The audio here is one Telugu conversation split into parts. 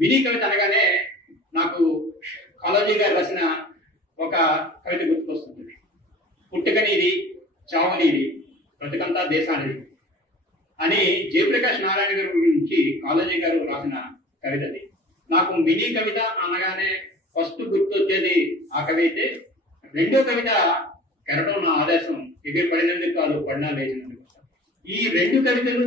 మినీ కవిత అనగానే నాకు కాళోజీ గారు రాసిన ఒక కవిత గుర్తుకొస్తుంది. పుట్టుకనిది చావనిది బ్రతుకంతా దేశానిది అని జయప్రకాష్ నారాయణ గారి గురించి కాళోజీ గారు రాసిన కవితది. నాకు మినీ కవిత అనగానే ఫస్ట్ గుర్తొచ్చేది ఆ కవి అయితే, రెండో కవిత కెరటం నా ఆదేశం, ఎగిరి పడినందుకు కాదు పడినా లేచినందుకు. ఈ రెండు కవితలు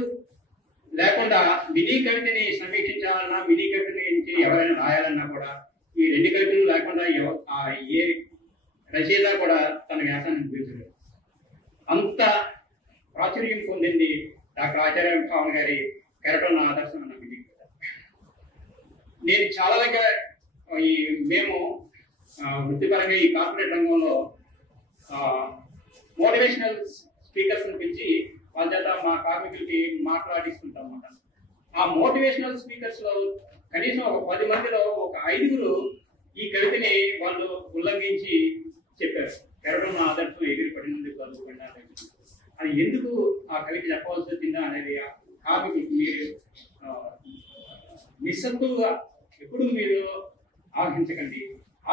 లేకుండా మినీ కవితని సమీక్షించాలన్నా, మినీ కవిత నుంచి ఎవరైనా రాయాలన్నా కూడా ఈ రెండు కవితలు లేకుండా ఏ రచయిత కూడా తన వ్యాసాన్ని ముగించలేదు. అంత ప్రాచుర్యం పొందింది డాక్టర్ ఆచార్య పవన్ గారి కెరటం నా ఆదర్శం అన్న మినీ కవిత. నేను చాలా దగ్గర మేము వృత్తిపరంగా ఈ కార్పొరేట్ రంగంలో మోటివేషనల్ స్పీకర్స్ పిలిచి వాళ్ళ చేత మా కార్మికులకి మాట్లాడిస్తుంటాం అన్నమాట. ఆ మోటివేషనల్ స్పీకర్స్ లో కనీసం ఒక 10 మందిలో ఒక 5గురు ఈ కవితని వాళ్ళు ఉల్లంఘించి చెప్పారు. కెరటం నా ఆదర్శం ఎగిరి పడినందుకు కలుగుకుండా అది ఎందుకు ఆ కవిత చెప్పవలసి వచ్చిందా అనేది కార్మికులకు మీరు నిస్సత్తుగా ఎప్పుడు మీరు ఆలోచించకండి,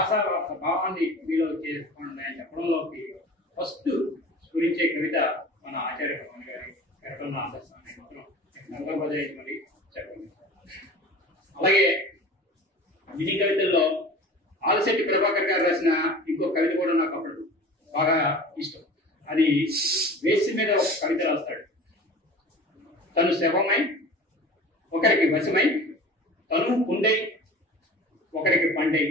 ఆశావాస భావాన్ని మీలో చేసుకోండి అని చెప్పడంలోకి ఫస్ట్ స్ఫురించే కవిత మన ఆచార్య పవన్ గారి కెరటం నా ఆదర్శం అనే మాత్రం నల్లబోదే మరి చెప్పండి. అలాగే మినీ కవితల్లో ఆలశెట్టి ప్రభాకర్ గారు రాసిన ఇంకో కవిత కూడా నాకు అప్పుడు బాగా ఇష్టం. అది వేసి మీద ఒక కవిత రాస్తాడు. తను శవమై ఒకరికి వశమై, తను పుండై ఒకరికి పండై,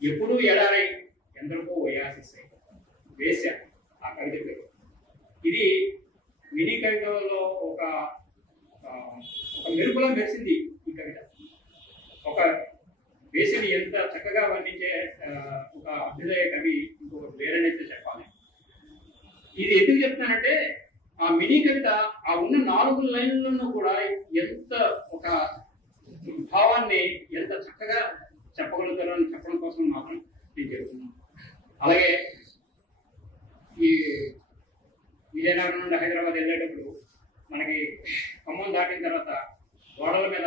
ఎప్పుడూ ఎడారై ఎందరికో వయాసిస్తాయి. వేశ్య ఆ కవిత పేరు. ఇది మినీ కవితలో ఒక మెరుపులా మెరిసింది ఈ కవిత. ఒక వేసిని ఎంత చక్కగా వర్ణించే ఒక అభ్యుదయ కవి ఇంకొకటి వేరనైతే చెప్పాలి. ఇది ఎందుకు చెప్తున్నానంటే ఆ మినీ కవిత ఆ ఉన్న 4 లైన్లను కూడా ఎంత ఒక భావాన్ని ఎంత చక్కగా చెప్పగలుగుతారో అని చెప్పడం కోసం మాత్రం నేను చెప్తున్నాను. అలాగే ఈ విజయనగరం నుండి హైదరాబాద్ వెళ్ళేటప్పుడు మనకి ఖమ్మం దాటిన తర్వాత గోడల మీద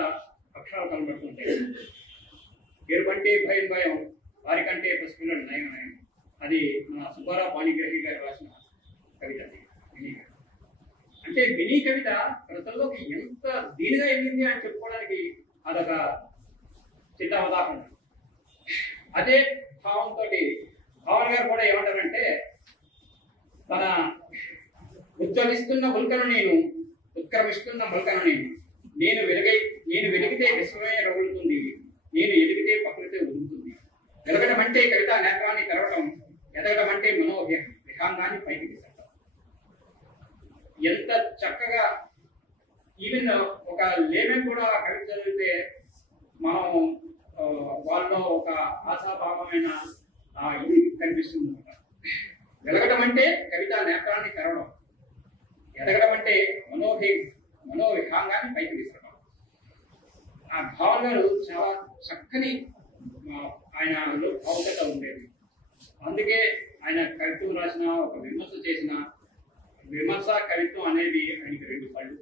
అక్షరాలు కనబడుతుంటాయి. ఎరుకంటే భయం భయం, వారికంటే పసిపిల్లలు నయం నయం. అది మన సుబ్బారావు పాణిగ్రాహి గారు రాసిన కవిత. మినీ కవిత అంటే మినీ కవిత ప్రజల్లోకి ఎంత దీనిగా వెళ్ళింది అని చెప్పుకోవడానికి అదొక చిన్న ఉదాహరణ. అదే భావంతో పవన్ గారు కూడా ఏమంటారంటే, తన ఉద్యమిస్తున్న ఉల్కను నేను, ఉత్క్రమిస్తున్న మొలకను నేను వెలిగితే విశ్వమే రగులుతుంది, నేను ఎదిగితే ప్రకృతి ఉదుగుతుంది. వెలగడం అంటే కవిత నేత్రాన్ని తెరవడం, ఎదగడం అంటే విహాంగాన్ని పైకి తీసడం. ఎంత చక్కగా ఈవెన్ ఒక లేమెన్ కూడా కవిత చదివితే మనం వాళ్ళలో ఒక ఆశాభావమైన ఇది కనిపిస్తుంది అనమాట. వెలగడం అంటే కవిత నేత్రాన్ని తెరవడం, ఎదగడం అంటే మనోవిహాంగాన్ని పైకి తీసడం. ఆ భావన గారు చాలా చక్కని ఆయనలో భావుకత ఉండేది. అందుకే ఆయన కవిత్వం రాసిన, ఒక విమర్శ చేసిన, విమర్శ కవిత్వం అనేది ఆయనకి 2 పళ్ళు.